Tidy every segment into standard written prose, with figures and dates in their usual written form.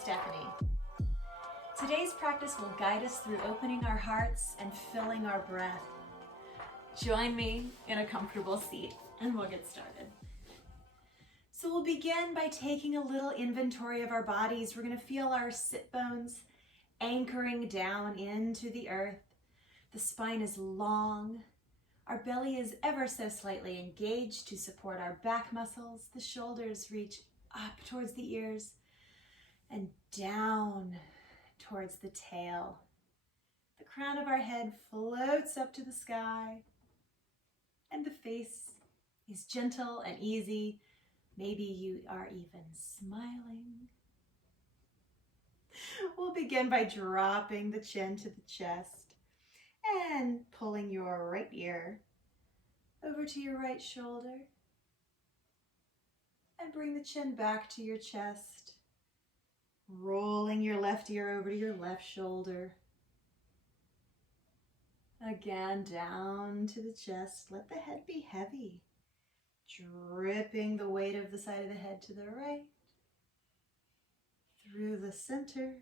Stephanie. Today's practice will guide us through opening our hearts and filling our breath. Join me in a comfortable seat and we'll get started. So we'll begin by taking a little inventory of our bodies. We're going to feel our sit bones anchoring down into the earth. The spine is long. Our belly is ever so slightly engaged to support our back muscles. The shoulders reach up towards the ears and down towards the tail. The crown of our head floats up to the sky, and the face is gentle and easy. Maybe you are even smiling. We'll begin by dropping the chin to the chest and pulling your right ear over to your right shoulder. And bring the chin back to your chest, rolling your left ear over to your left shoulder. Again, down to the chest. Let the head be heavy, dripping the weight of the side of the head to the right, through the center,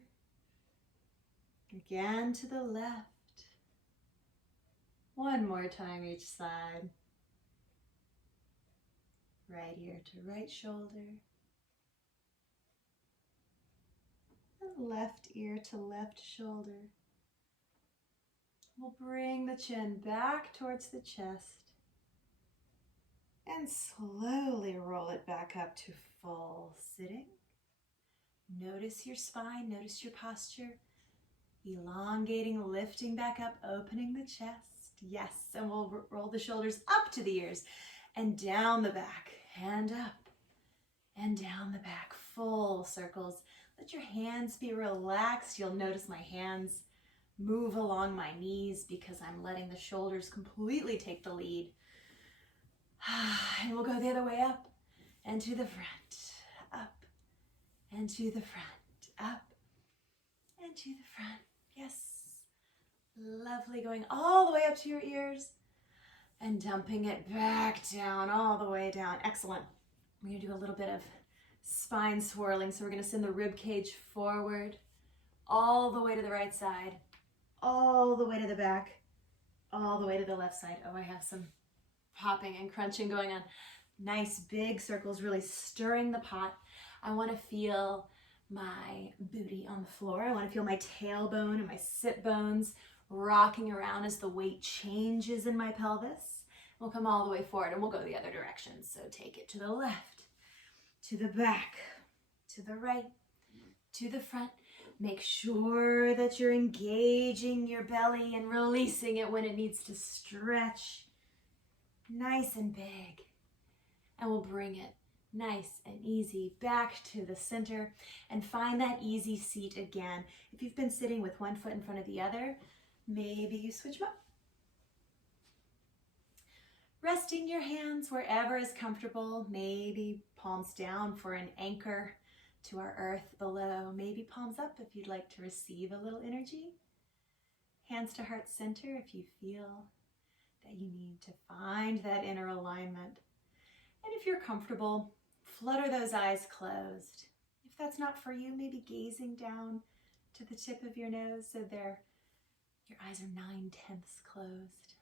again to the left. One more time each side. Right ear to right shoulder. And left ear to left shoulder. We'll bring the chin back towards the chest and slowly roll it back up to full sitting. Notice your spine, notice your posture. Elongating, lifting back up, opening the chest. Yes, and we'll roll the shoulders up to the ears and down the back. And up and down the back, full circles. Let your hands be relaxed. You'll notice my hands move along my knees because I'm letting the shoulders completely take the lead. And we'll go the other way, up and to the front, up and to the front, up and to the front. Yes, lovely, going all the way up to your ears. And dumping it back down, all the way down. Excellent. We're going to do a little bit of spine swirling. So we're going to send the rib cage forward, all the way to the right side, all the way to the back, all the way to the left side. Oh, I have some popping and crunching going on. Nice big circles, really stirring the pot. I want to feel my booty on the floor. I want to feel my tailbone and my sit bones rocking around as the weight changes in my pelvis. We'll come all the way forward and we'll go the other direction. So take it to the left, to the back, to the right, to the front. Make sure that you're engaging your belly and releasing it when it needs to stretch. Nice and big. And we'll bring it nice and easy back to the center and find that easy seat again. If you've been sitting with one foot in front of the other, maybe you switch them up. Resting your hands wherever is comfortable, maybe palms down for an anchor to our earth below, maybe palms up if you'd like to receive a little energy. Hands to heart center if you feel that you need to find that inner alignment. And if you're comfortable, flutter those eyes closed. If that's not for you, maybe gazing down to the tip of your nose so your eyes are 9/10 closed.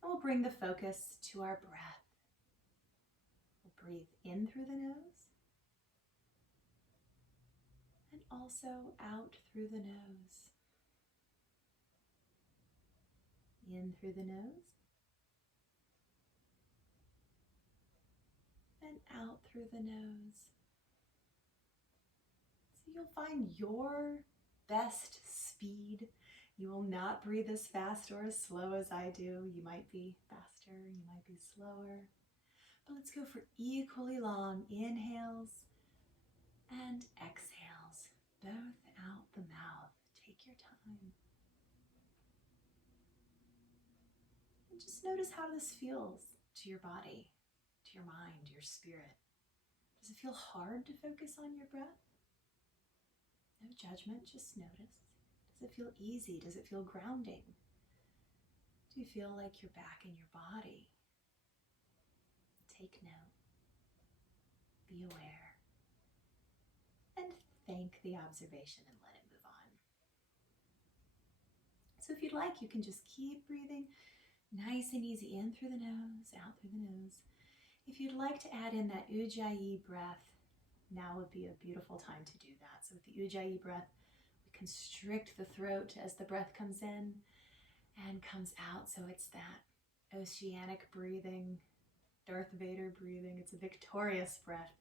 And we'll bring the focus to our breath. We'll breathe in through the nose and also out through the nose. In through the nose and out through the nose. So you'll find your best speed. You will not breathe as fast or as slow as I do. You might be faster, you might be slower. But let's go for equally long inhales and exhales, both out the mouth. Take your time. And just notice how this feels to your body, to your mind, your spirit. Does it feel hard to focus on your breath? No judgment, just notice. Does it feel easy? Does it feel grounding? Do you feel like you're back in your body? Take note. Be aware. And click the observation and let it move on. So if you'd like, you can just keep breathing nice and easy in through the nose, out through the nose. If you'd like to add in that ujjayi breath, now would be a beautiful time to do that. So with the ujjayi breath, we constrict the throat as the breath comes in and comes out. So it's that oceanic breathing, Darth Vader breathing. It's a victorious breath.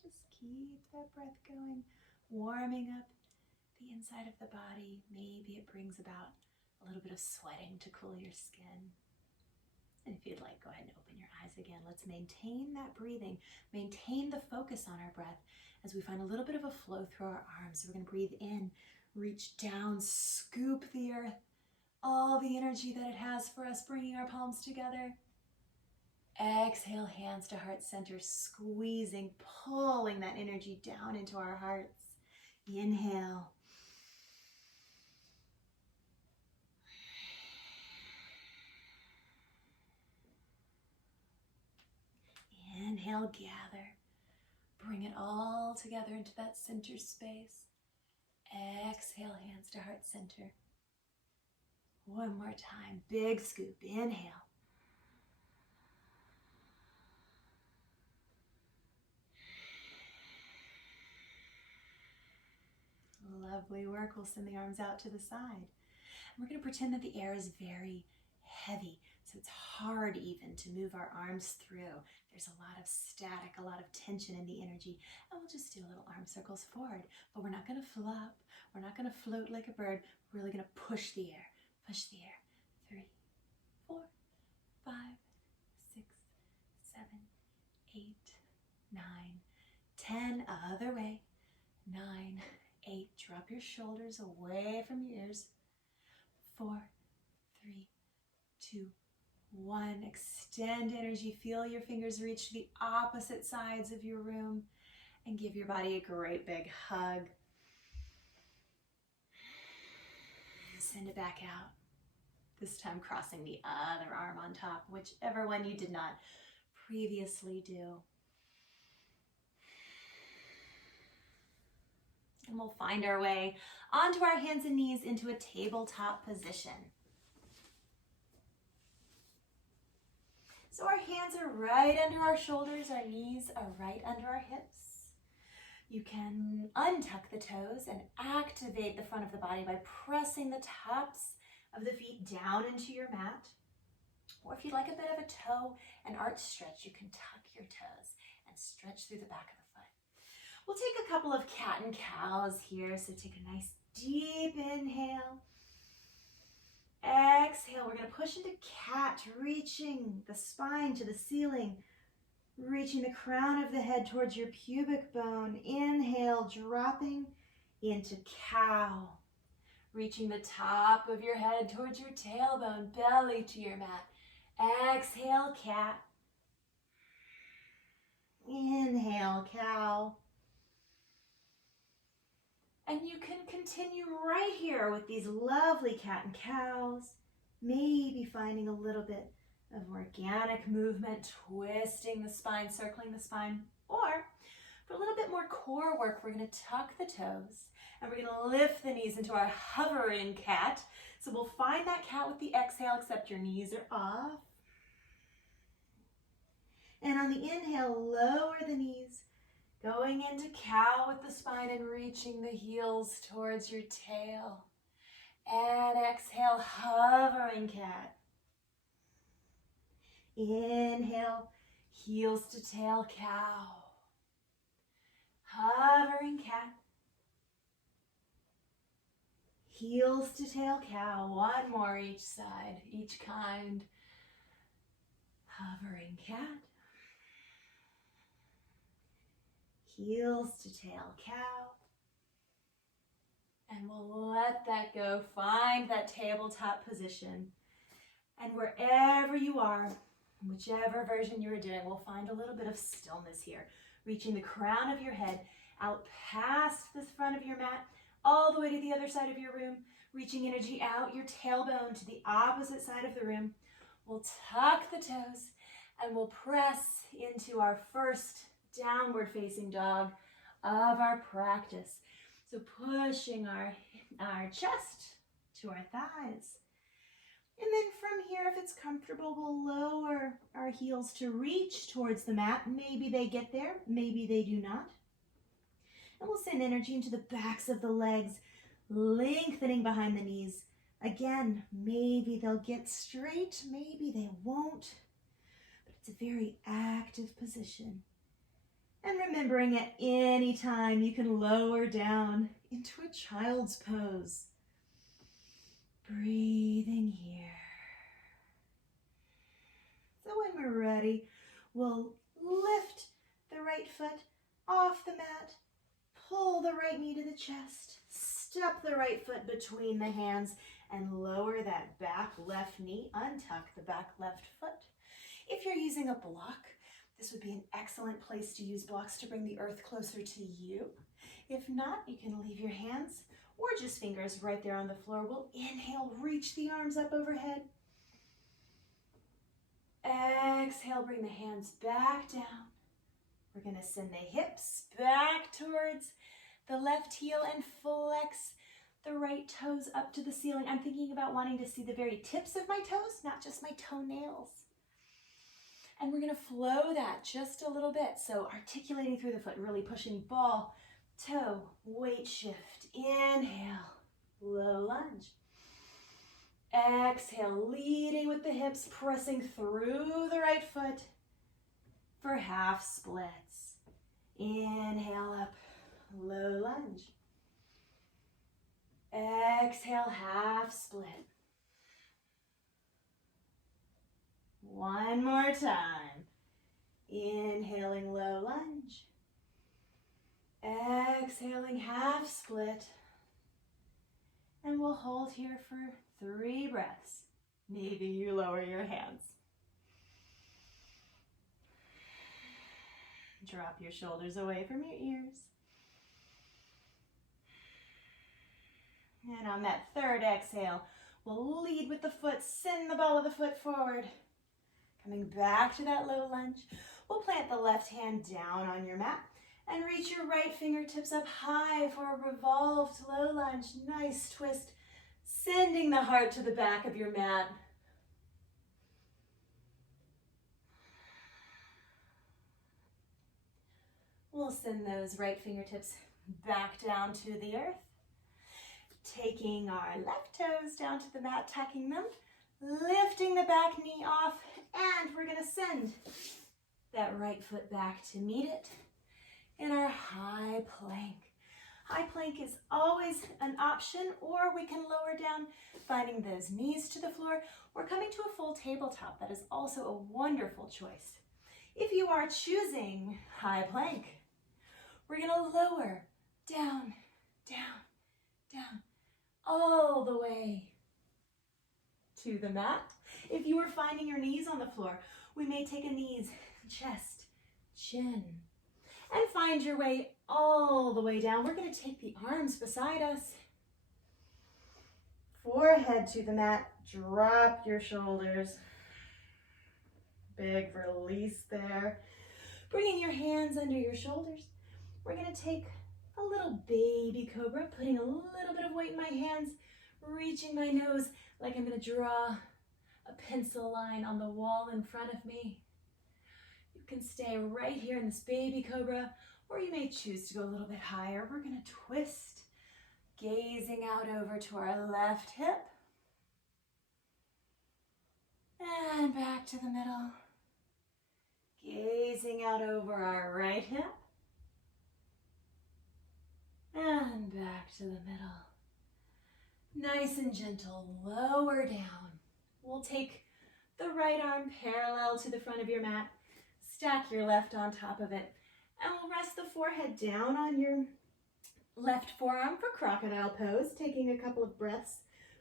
Just keep that breath going, warming up the inside of the body. Maybe it brings about a little bit of sweating to cool your skin. And if you'd like, go ahead and open your eyes again. Let's maintain that breathing, maintain the focus on our breath as we find a little bit of a flow through our arms. So we're going to breathe in, reach down, scoop the earth, all the energy that it has for us, bringing our palms together. Exhale, hands to heart center, squeezing, pulling that energy down into our hearts. Inhale. Inhale, gather. Bring it all together into that center space. Exhale, hands to heart center. One more time, big scoop, inhale. Lovely work. We'll send the arms out to the side. And we're going to pretend that the air is very heavy, so it's hard even to move our arms through. There's a lot of static, a lot of tension in the energy, and we'll just do little arm circles forward. But we're not going to flop. We're not going to float like a bird. We're really going to push the air. Push the air. 3, 4, 5, 6, 7, 8, 9, 10. Other way. 9, 8. Drop your shoulders away from your ears. 4, 3, 2, 1. Extend energy. Feel your fingers reach to the opposite sides of your room and give your body a great big hug. Send it back out. This time crossing the other arm on top, whichever one you did not previously do. And we'll find our way onto our hands and knees into a tabletop position. So our hands are right under our shoulders, our knees are right under our hips. You can untuck the toes and activate the front of the body by pressing the tops of the feet down into your mat. Or if you'd like a bit of a toe and arch stretch, you can tuck your toes and stretch through the back of the foot. We'll take a couple of cat and cows here. So take a nice deep inhale. Exhale. We're going to push into cat, reaching the spine to the ceiling, reaching the crown of the head towards your pubic bone. Inhale, dropping into cow, reaching the top of your head towards your tailbone, belly to your mat. Exhale, cat. Inhale, cow. And you can continue right here with these lovely cat and cows, maybe finding a little bit of organic movement, twisting the spine, circling the spine. Or for a little bit more core work, we're going to tuck the toes and we're going to lift the knees into our hovering cat. So we'll find that cat with the exhale, except your knees are off. And on the inhale, lower the knees, going into cow with the spine and reaching the heels towards your tail. And exhale, hovering cat. Inhale, heels to tail, cow. Hovering cat. Heels to tail, cow. One more each side, each kind. Hovering cat. Heels to tail, cow. And we'll let that go. Find that tabletop position. And wherever you are, whichever version you are doing, we'll find a little bit of stillness here. Reaching the crown of your head out past the front of your mat, all the way to the other side of your room, reaching energy out your tailbone to the opposite side of the room. We'll tuck the toes and we'll press into our first downward facing dog of our practice. So pushing our chest to our thighs. And then from here, if it's comfortable, we'll lower our heels to reach towards the mat. Maybe they get there, maybe they do not. And we'll send energy into the backs of the legs, lengthening behind the knees. Again, maybe they'll get straight, maybe they won't. But it's a very active position. And remembering at any time you can lower down into a child's pose. Breathing here. So when we're ready, we'll lift the right foot off the mat, pull the right knee to the chest, step the right foot between the hands, and lower that back left knee, untuck the back left foot. If you're using a block, this would be an excellent place to use blocks to bring the earth closer to you. If not, you can leave your hands or just fingers right there on the floor. We'll inhale, reach the arms up overhead. Exhale, bring the hands back down. We're going to send the hips back towards the left heel and flex the right toes up to the ceiling. I'm thinking about wanting to see the very tips of my toes, not just my toenails. And we're going to flow that just a little bit. So articulating through the foot, really pushing ball, toe, weight shift. Inhale, low lunge. Exhale, leading with the hips, pressing through the right foot for half splits. Inhale up, low lunge. Exhale, half split. One more time. Inhaling, low lunge. Exhaling, half split. And we'll hold here for 3 breaths. Maybe you lower your hands. Drop your shoulders away from your ears. And on that third exhale, we'll lead with the foot, send the ball of the foot forward. Coming back to that low lunge. We'll plant the left hand down on your mat and reach your right fingertips up high for a revolved low lunge. Nice twist, sending the heart to the back of your mat. We'll send those right fingertips back down to the earth. Taking our left toes down to the mat, tucking them, lifting the back knee off, and we're going to send that right foot back to meet it in our high plank. High plank is always an option, or we can lower down, finding those knees to the floor, or coming to a full tabletop. That is also a wonderful choice. If you are choosing high plank, we're going to lower, down, down, down, all the way to the mat. If you are finding your knees on the floor, we may take a knees, chest, chin, and find your way all the way down. We're going to take the arms beside us. Forehead to the mat, drop your shoulders. Big release there. Bringing your hands under your shoulders. We're going to take a little baby cobra, putting a little bit of weight in my hands, reaching my nose like I'm going to draw a pencil line on the wall in front of me. You can stay right here in this baby cobra, or you may choose to go a little bit higher. We're going to twist, gazing out over to our left hip, and back to the middle, gazing out over our right hip, and back to the middle. Nice and gentle, lower down. We'll take the right arm parallel to the front of your mat, stack your left on top of it, and we'll rest the forehead down on your left forearm for crocodile pose, taking a couple of breaths,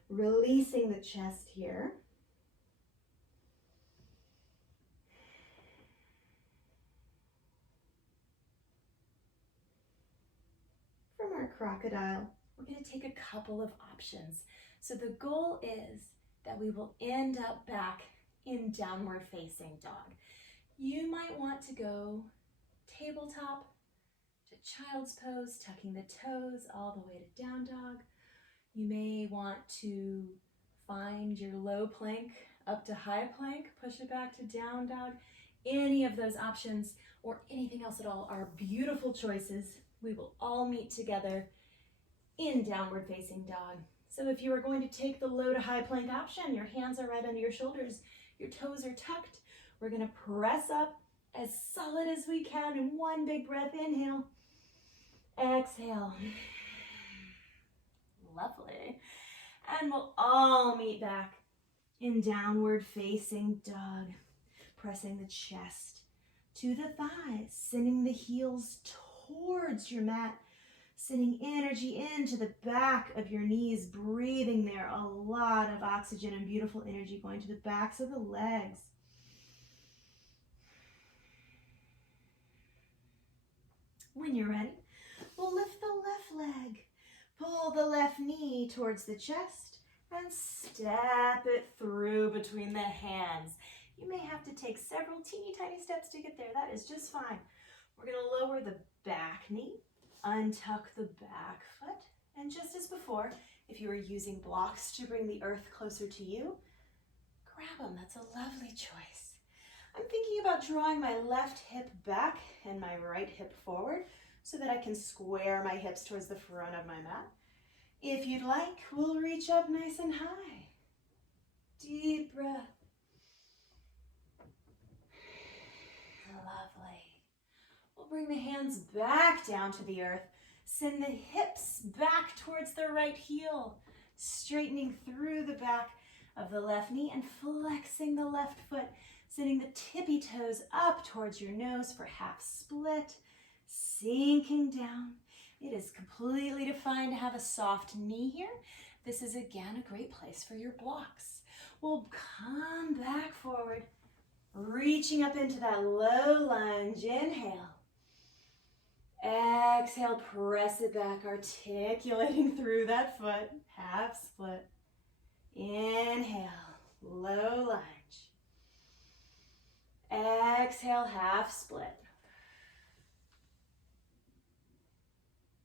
releasing the chest here. crocodile. We're going to take a couple of options. So the goal is that we will end up back in downward facing dog. You might want to go tabletop to child's pose, tucking the toes all the way to down dog. You may want to find your low plank up to high plank, push it back to down dog. Any of those options or anything else at all are beautiful choices. We will all meet together in downward facing dog. So if you are going to take the low to high plank option, your hands are right under your shoulders, your toes are tucked. We're going to press up as solid as we can in one big breath. Inhale, exhale. Lovely. And we'll all meet back in downward facing dog, pressing the chest to the thighs, sending the heels towards your mat, sending energy into the back of your knees, breathing there. A lot of oxygen and beautiful energy going to the backs of the legs. When you're ready, we'll lift the left leg, pull the left knee towards the chest, and step it through between the hands. You may have to take several teeny tiny steps to get there. That is just fine. We're going to lower the back knee, untuck the back foot, and just as before, if you are using blocks to bring the earth closer to you, grab them. That's a lovely choice. I'm thinking about drawing my left hip back and my right hip forward so that I can square my hips towards the front of my mat. If you'd like, we'll reach up nice and high. Deep breath. Lovely. We'll bring the hands back down to the earth. Send the hips back towards the right heel, straightening through the back of the left knee and flexing the left foot, sending the tippy toes up towards your nose for half split, sinking down. It is completely fine to have a soft knee here. This is again a great place for your blocks. We'll come back forward, reaching up into that low lunge. Inhale. Exhale, press it back, articulating through that foot, half split. Inhale, low lunge. Exhale, half split.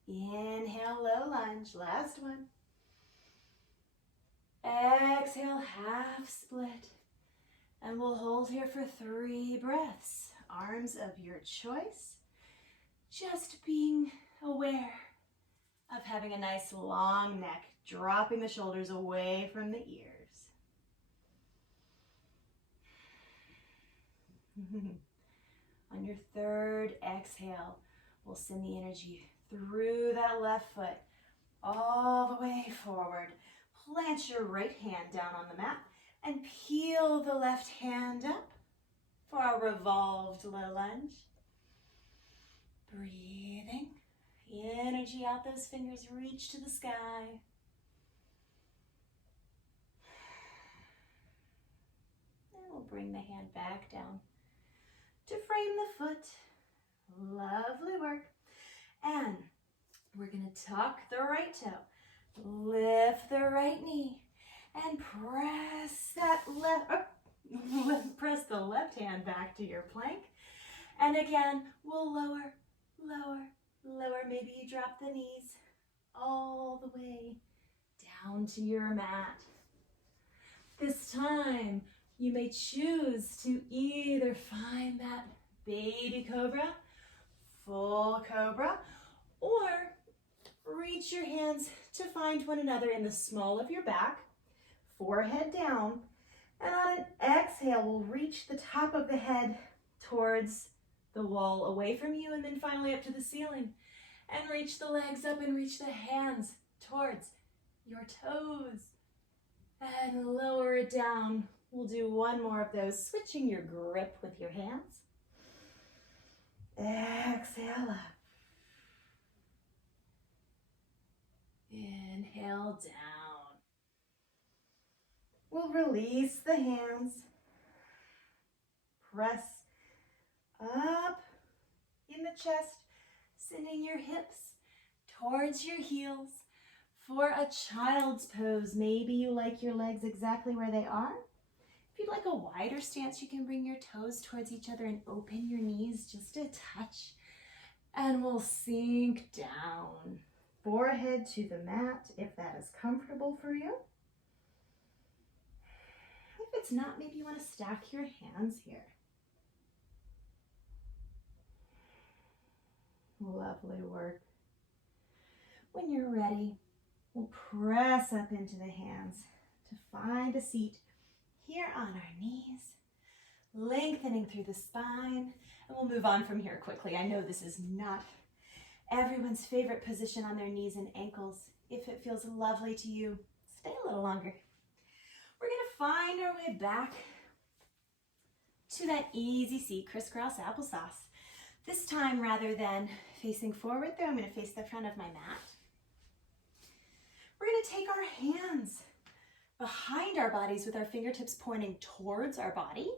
Inhale, low lunge, last one. Exhale, half split. And we'll hold here for 3 breaths. Arms of your choice. Just being aware of having a nice long neck, dropping the shoulders away from the ears. On your third exhale, we'll send the energy through that left foot all the way forward. Plant your right hand down on the mat and peel the left hand up for our revolved low lunge. Breathing, energy out those fingers, reach to the sky. And we'll bring the hand back down to frame the foot. Lovely work. And we're going to tuck the right toe, lift the right knee, and press press the left hand back to your plank. And again, we'll lower, lower, lower. Maybe you drop the knees all the way down to your mat. This time, you may choose to either find that baby cobra, full cobra, or reach your hands to find one another in the small of your back, forehead down, and on an exhale, we'll reach the top of the head towards the wall away from you, and then finally up to the ceiling. And reach the legs up and reach the hands towards your toes. And lower it down. We'll do one more of those, switching your grip with your hands. Exhale up. Inhale down. We'll release the hands. Press up in the chest, sending your hips towards your heels for a child's pose. Maybe you like your legs exactly where they are. If you'd like a wider stance, you can bring your toes towards each other and open your knees just a touch. And we'll sink down. Forehead to the mat if that is comfortable for you. If it's not, maybe you want to stack your hands here. Lovely work. When you're ready, we'll press up into the hands to find a seat here on our knees, lengthening through the spine, and we'll move on from here quickly. I know this is not everyone's favorite position on their knees and ankles. If it feels lovely to you, stay a little longer. We're going to find our way back to that easy seat, crisscross applesauce. This time, rather than facing forward though, I'm going to face the front of my mat. We're going to take our hands behind our bodies with our fingertips pointing towards our body.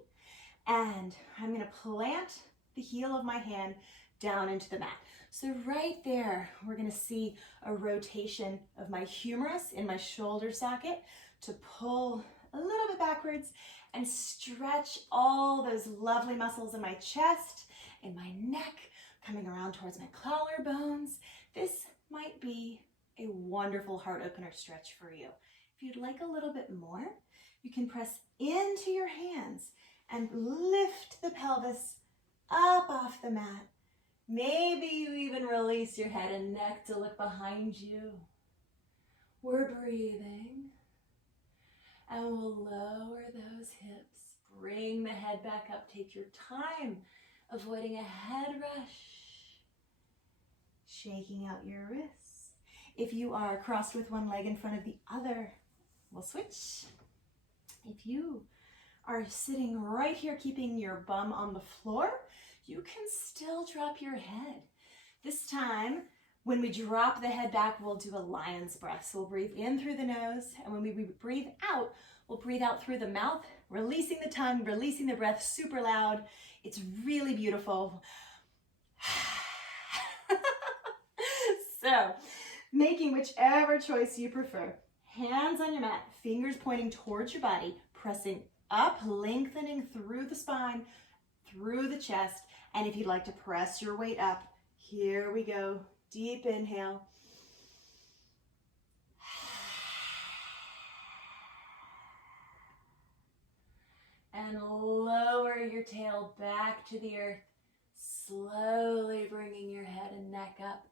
And I'm going to plant the heel of my hand down into the mat. So right there, we're going to see a rotation of my humerus in my shoulder socket to pull a little bit backwards and stretch all those lovely muscles in my chest, in my neck, coming around towards my collarbones. This might be a wonderful heart opener stretch for you. If you'd like a little bit more, you can press into your hands and lift the pelvis up off the mat. Maybe you even release your head and neck to look behind you. We're breathing. And we'll lower those hips. Bring the head back up. Take your time, avoiding a head rush. Shaking out your wrists. If you are crossed with one leg in front of the other, we'll switch. If you are sitting right here, keeping your bum on the floor, you can still drop your head. This time, when we drop the head back, we'll do a lion's breath. So we'll breathe in through the nose, and when we breathe out, we'll breathe out through the mouth, releasing the tongue, releasing the breath super loud. It's really beautiful. So, making whichever choice you prefer. Hands on your mat, fingers pointing towards your body, pressing up, lengthening through the spine, through the chest. And if you'd like to press your weight up, here we go. Deep inhale. And lower your tail back to the earth, slowly bringing your head and neck up.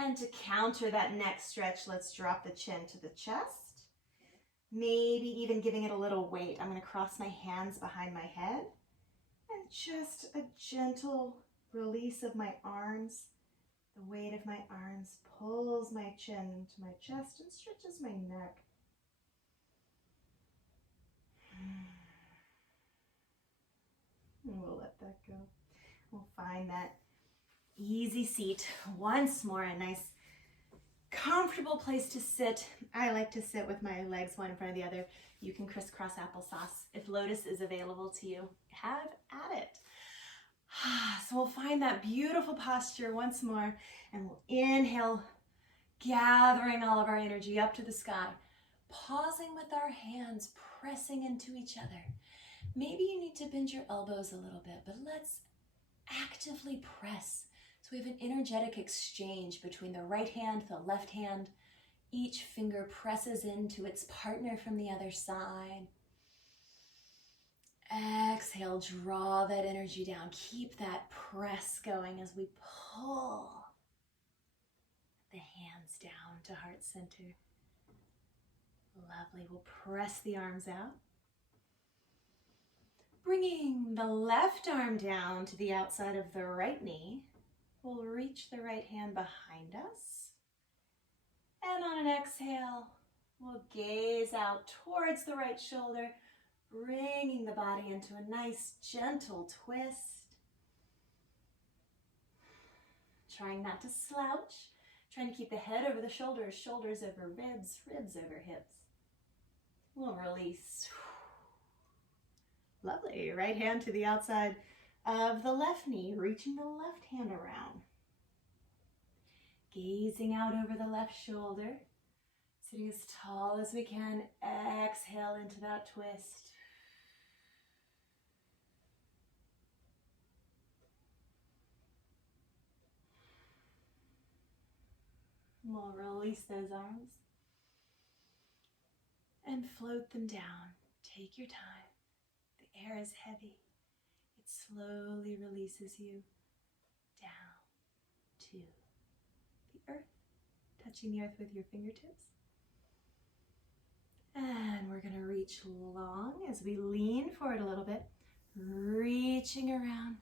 And to counter that neck stretch, let's drop the chin to the chest. Maybe even giving it a little weight. I'm going to cross my hands behind my head. And just a gentle release of my arms. The weight of my arms pulls my chin to my chest and stretches my neck. And we'll let that go. We'll find that easy seat. Once more, a nice comfortable place to sit. I like to sit with my legs one in front of the other. You can crisscross applesauce. If lotus is available to you, have at it. So we'll find that beautiful posture once more, and we'll inhale, gathering all of our energy up to the sky, pausing with our hands pressing into each other. Maybe you need to bend your elbows a little bit, but let's actively press. So we have an energetic exchange between the right hand, the left hand. Each finger presses into its partner from the other side. Exhale, draw that energy down. Keep that press going as we pull the hands down to heart center. Lovely. We'll press the arms out. Bringing the left arm down to the outside of the right knee. We'll reach the right hand behind us. And on an exhale, we'll gaze out towards the right shoulder, bringing the body into a nice gentle twist. Trying not to slouch, trying to keep the head over the shoulders, shoulders over ribs, ribs over hips. We'll release. Lovely. Right hand to the outside of the left knee, reaching the left hand around. Gazing out over the left shoulder, sitting as tall as we can. Exhale into that twist. We'll release those arms and float them down. Take your time. The air is heavy. It slowly releases you down to the earth, touching the earth with your fingertips. And we're going to reach long as we lean forward a little bit, reaching around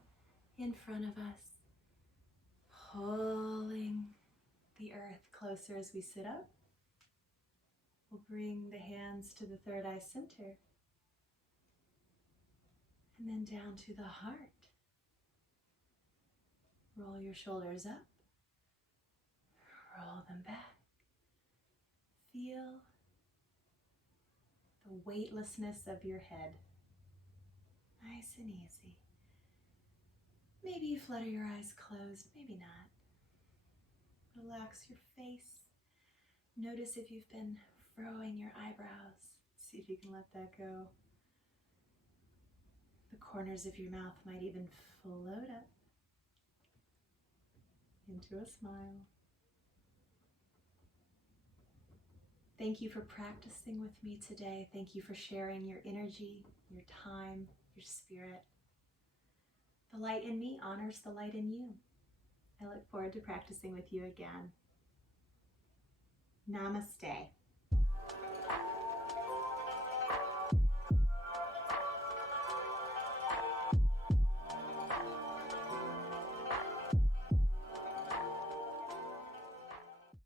in front of us, pulling the earth closer as we sit up. We'll bring the hands to the third eye center and then down to the heart. Roll your shoulders up, roll them back. Feel the weightlessness of your head. Nice and easy. Maybe you flutter your eyes closed, maybe not. Relax your face. Notice if you've been furrowing your eyebrows. See if you can let that go. The corners of your mouth might even float up into a smile. Thank you for practicing with me today. Thank you for sharing your energy, your time, your spirit. The light in me honors the light in you. I look forward to practicing with you again. Namaste.